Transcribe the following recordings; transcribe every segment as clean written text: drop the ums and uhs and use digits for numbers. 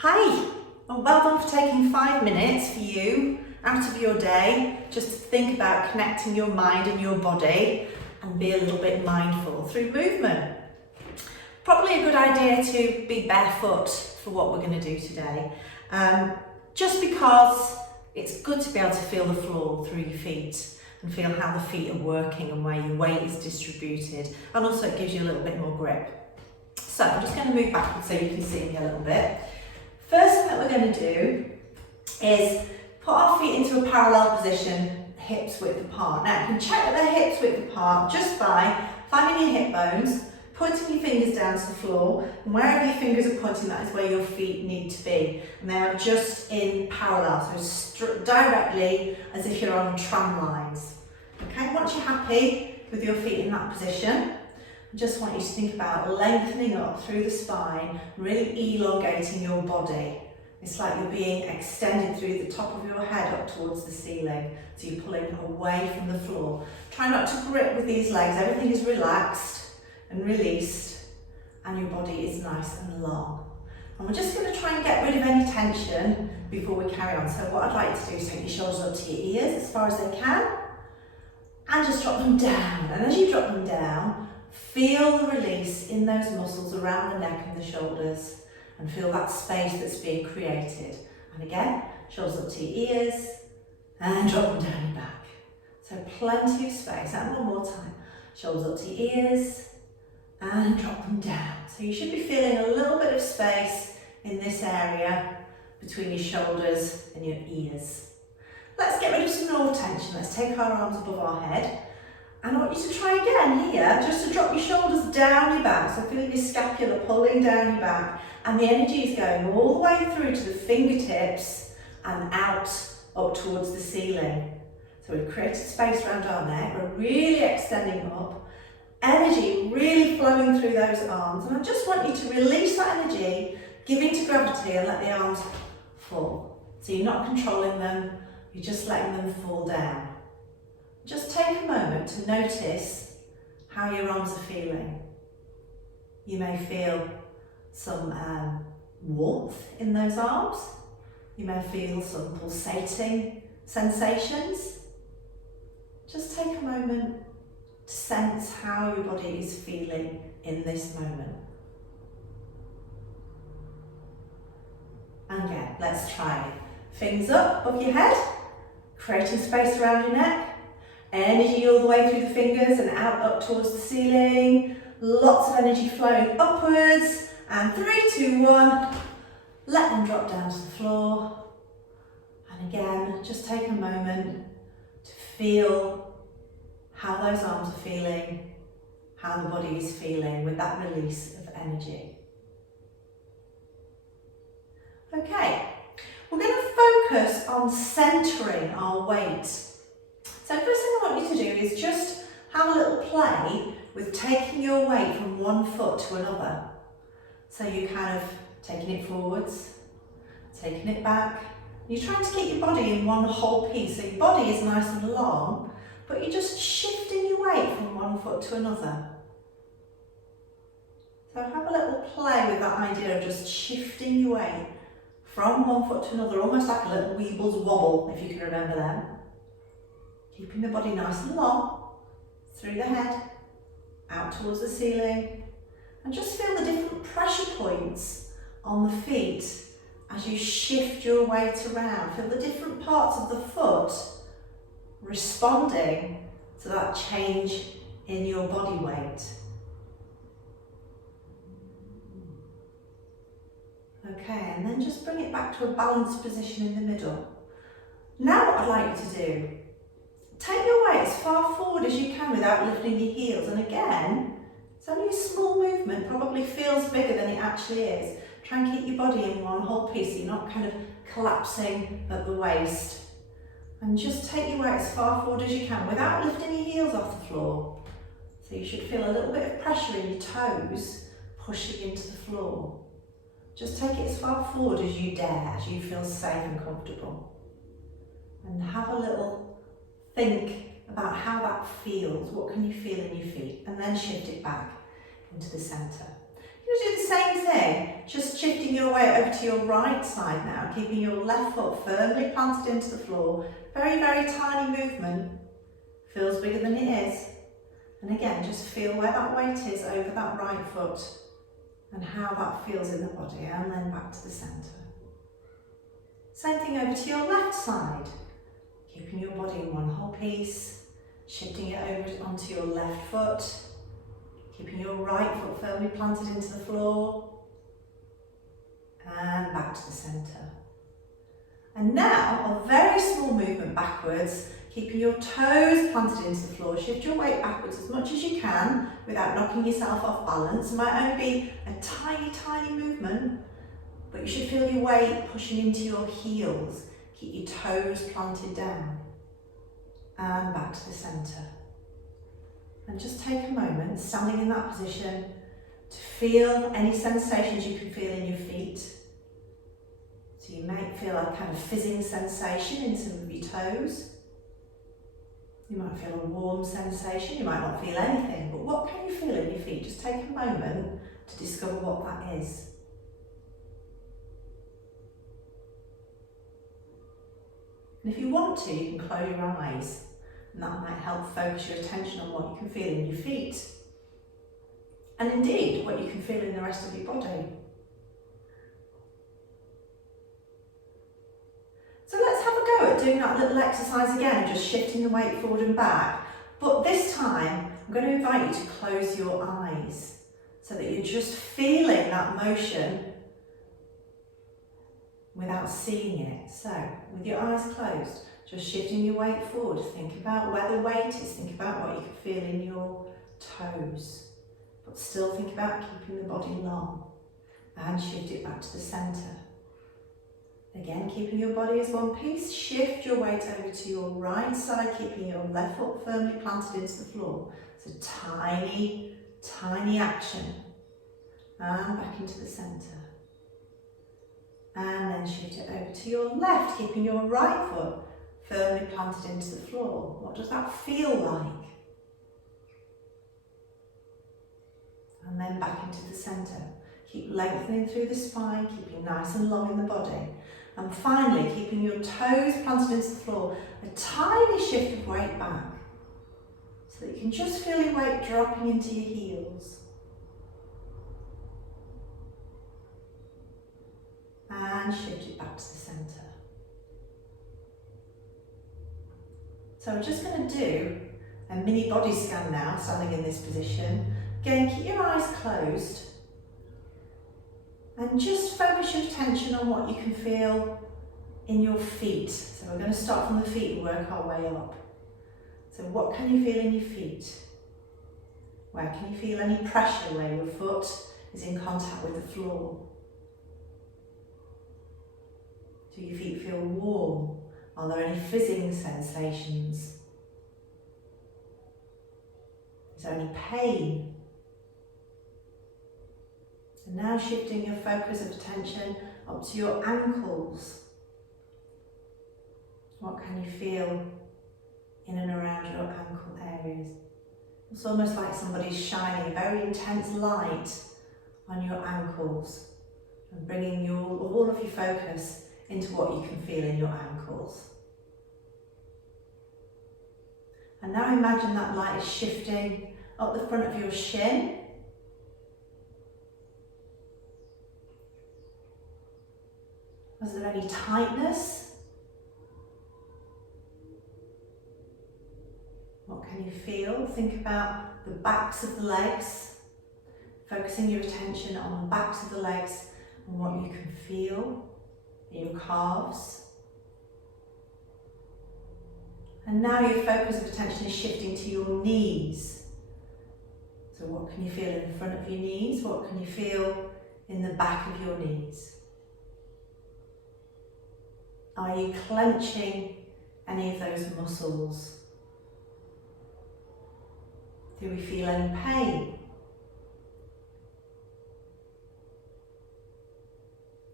Hi, well done for taking 5 minutes for you out of your day just to think about connecting your mind and your body and be a little bit mindful through movement. Probably a good idea to be barefoot for what we're going to do today, just because it's good to be able to feel the floor through your feet and feel how the feet are working and where your weight is distributed, and also it gives you a little bit more grip. So I'm just going to move backwards so you can see me a little bit. First thing that we're going to do is put our feet into a parallel position, hips width apart. Now you can check that they're hips width apart just by finding your hip bones, pointing your fingers down to the floor, and wherever your fingers are pointing, that is where your feet need to be. And they are just in parallel, so directly as if you're on tram lines. Okay, once you're happy with your feet in that position, I just want you to think about lengthening up through the spine, really elongating your body. It's like you're being extended through the top of your head up towards the ceiling. So you're pulling away from the floor. Try not to grip with these legs. Everything is relaxed and released, and your body is nice and long. And we're just going to try and get rid of any tension before we carry on. So what I'd like you to do is take your shoulders up to your ears as far as they can, and just drop them down. And as you drop them down, feel the release in those muscles around the neck and the shoulders, and feel that space that's being created. And again, shoulders up to your ears, and drop them down your back. So plenty of space. And one more time. Shoulders up to your ears, and drop them down. So you should be feeling a little bit of space in this area between your shoulders and your ears. Let's get rid of some more tension. Let's take our arms above our head. And I want you to try again here, just to drop your shoulders down your back. So feel your scapula pulling down your back, and the energy is going all the way through to the fingertips and out up towards the ceiling. So we've created space around our neck, we're really extending up, energy really flowing through those arms. And I just want you to release that energy, give into gravity, and let the arms fall. So you're not controlling them, you're just letting them fall down. Just take a moment to notice how your arms are feeling. You may feel some warmth in those arms. You may feel some pulsating sensations. Just take a moment to sense how your body is feeling in this moment. And again, let's try it. Fingers up above your head, creating space around your neck. Energy all the way through the fingers and out up towards the ceiling. Lots of energy flowing upwards. And 3, 2, 1. Let them drop down to the floor. And again, just take a moment to feel how those arms are feeling, how the body is feeling with that release of energy. Okay, we're going to focus on centering our weight. So first thing I want you to do is just have a little play with taking your weight from one foot to another. So you're kind of taking it forwards, taking it back. You're trying to keep your body in one whole piece. So your body is nice and long, but you're just shifting your weight from one foot to another. So have a little play with that idea of just shifting your weight from one foot to another, almost like a little Weebles wobble, if you can remember them. Keeping the body nice and long, through the head, out towards the ceiling, and just feel the different pressure points on the feet as you shift your weight around. Feel the different parts of the foot responding to that change in your body weight. Okay, and then just bring it back to a balanced position in the middle. Now what I'd like you to do, take your weight as far forward as you can without lifting your heels. And again, it's only a small movement, probably feels bigger than it actually is. Try and keep your body in one whole piece so you're not kind of collapsing at the waist. And just take your weight as far forward as you can without lifting your heels off the floor. So you should feel a little bit of pressure in your toes pushing into the floor. Just take it as far forward as you dare, as you feel safe and comfortable. And have a little think about how that feels. What can you feel in your feet? And then shift it back into the centre. You're going to do the same thing, just shifting your weight over to your right side now, keeping your left foot firmly planted into the floor. Very, very tiny movement. Feels bigger than it is. And again, just feel where that weight is over that right foot and how that feels in the body, and then back to the centre. Same thing over to your left side, keeping your body in one whole piece, shifting it over onto your left foot, keeping your right foot firmly planted into the floor, and back to the centre. And now, a very small movement backwards, keeping your toes planted into the floor. Shift your weight backwards as much as you can without knocking yourself off balance. It might only be a tiny, tiny movement, but you should feel your weight pushing into your heels. Keep your toes planted down. And back to the centre. And just take a moment, standing in that position, to feel any sensations you can feel in your feet. So you might feel a kind of fizzing sensation in some of your toes. You might feel a warm sensation, you might not feel anything, but what can you feel in your feet? Just take a moment to discover what that is. And if you want to, you can close your eyes, and that might help focus your attention on what you can feel in your feet. And indeed, what you can feel in the rest of your body. So let's have a go at doing that little exercise again, just shifting the weight forward and back. But this time, I'm going to invite you to close your eyes so that you're just feeling that motion without seeing it. So, with your eyes closed, just shifting your weight forward. Think about where the weight is. Think about what you can feel in your toes. But still think about keeping the body long. And shift it back to the centre. Again, keeping your body as one piece, shift your weight over to your right side, keeping your left foot firmly planted into the floor. It's a tiny, tiny action. And back into the centre. And then shift it over to your left, keeping your right foot firmly planted into the floor. What does that feel like? And then back into the centre. Keep lengthening through the spine, keeping nice and long in the body. And finally, keeping your toes planted into the floor, a tiny shift of weight back, so that you can just feel your weight dropping into your heels. And shift it back to the centre. So we're just going to do a mini body scan now, standing in this position. Again, keep your eyes closed. And just focus your attention on what you can feel in your feet. So we're going to start from the feet and work our way up. So what can you feel in your feet? Where can you feel any pressure where your foot is in contact with the floor? Do your feet feel warm? Are there any fizzing sensations? Is there any pain? And now shifting your focus of attention up to your ankles. What can you feel in and around your ankle areas? It's almost like somebody's shining a very intense light on your ankles and bringing all of your focus into what you can feel in your ankles. And now imagine that light is shifting up the front of your shin. Was there any tightness? What can you feel? Think about the backs of the legs, focusing your attention on the backs of the legs and what you can feel in your calves. And now your focus of attention is shifting to your knees. So what can you feel in the front of your knees? What can you feel in the back of your knees? Are you clenching any of those muscles? Do we feel any pain?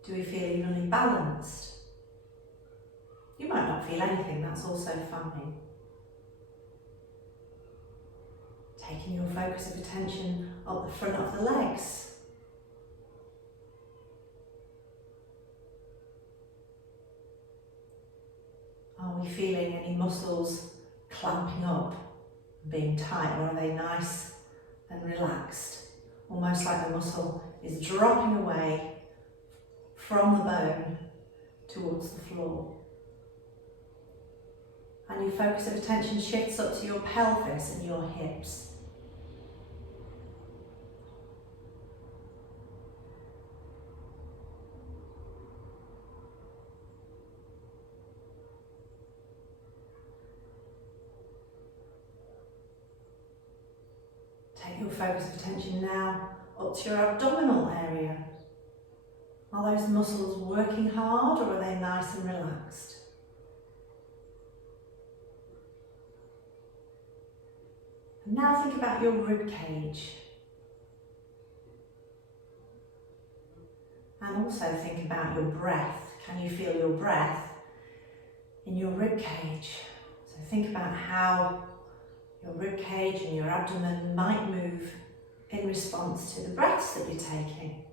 Do we feel evenly balanced? You might not feel anything, that's also fine. Taking your focus of attention up the front of the legs. feeling any muscles clamping up, being tight, or are they nice and relaxed? Almost like the muscle is dropping away from the bone towards the floor. And your focus of attention shifts up to your pelvis and your hips. Take your focus of attention now up to your abdominal area. Are those muscles working hard, or are they nice and relaxed? And now think about your rib cage. And also think about your breath. Can you feel your breath in your rib cage? So think about how your rib cage and your abdomen might move in response to the breaths that you're taking.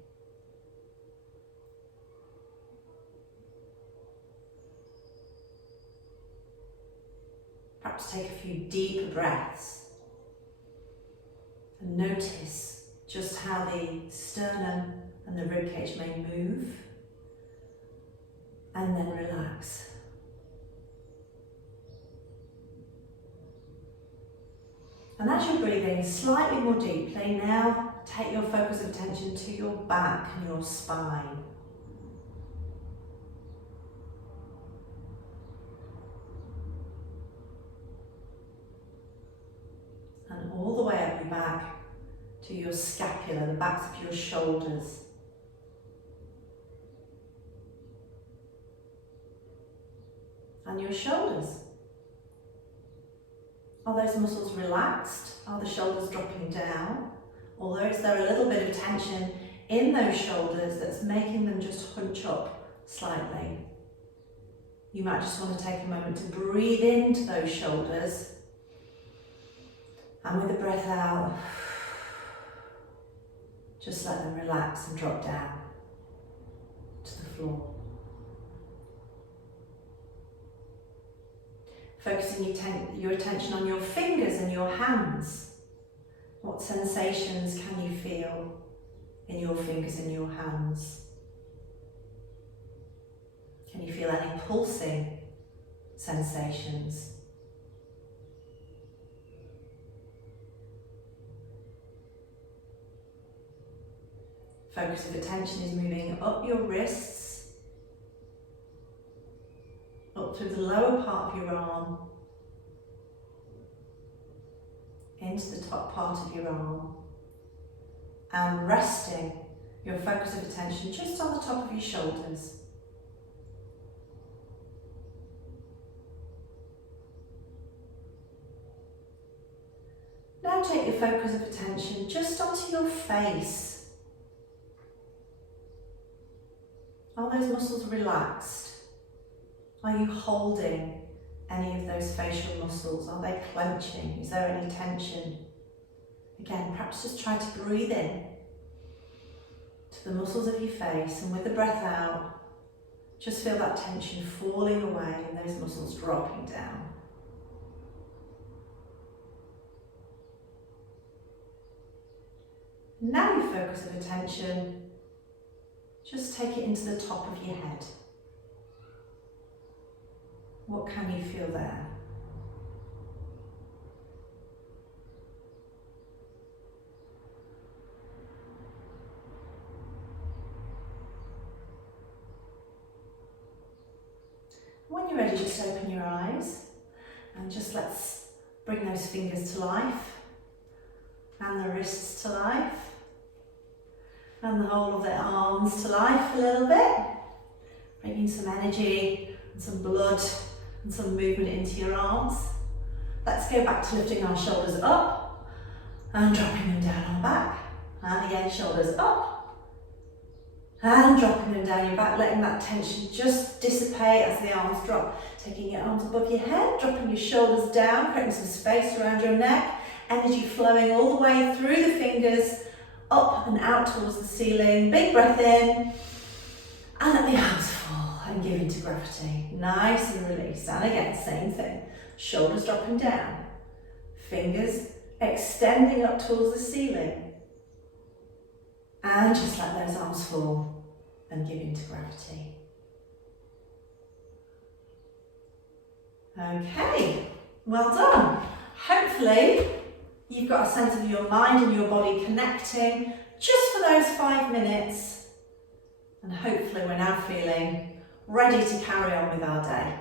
Perhaps take a few deeper breaths and notice just how the sternum and the rib cage may move, and then relax. And as you're breathing slightly more deeply, now take your focus of attention to your back and your spine. And all the way up your back to your scapula, the backs of your shoulders. And your shoulders. Are those muscles relaxed? Are the shoulders dropping down? Or is there a little bit of tension in those shoulders that's making them just hunch up slightly? You might just want to take a moment to breathe into those shoulders, and with the breath out, just let them relax and drop down to the floor. Focusing your attention on your fingers and your hands. What sensations can you feel in your fingers and your hands? Can you feel any pulsing sensations? Focus of attention is moving up your wrists, up through the lower part of your arm, into the top part of your arm, and resting your focus of attention just on the top of your shoulders. Now take your focus of attention just onto your face. Are those muscles relaxed? Are you holding any of those facial muscles? Are they clenching? Is there any tension? Again, perhaps just try to breathe in to the muscles of your face, and with the breath out, just feel that tension falling away and those muscles dropping down. Now your focus of attention, just take it into the top of your head. What can you feel there? When you're ready, just open your eyes and just let's bring those fingers to life and the wrists to life and the whole of the arms to life a little bit. Bringing some energy and some blood and some movement into your arms. Let's go back to lifting our shoulders up and dropping them down our back. And again, shoulders up and dropping them down your back, letting that tension just dissipate as the arms drop. Taking your arms above your head, dropping your shoulders down, creating some space around your neck. Energy flowing all the way through the fingers, up and out towards the ceiling. Big breath in and let the arms fall. and give into gravity. Nice and release. And again, same thing. Shoulders dropping down. Fingers extending up towards the ceiling. And just let those arms fall and give into gravity. Okay, well done. Hopefully you've got a sense of your mind and your body connecting just for those 5 minutes. And hopefully we're now feeling ready to carry on with our day.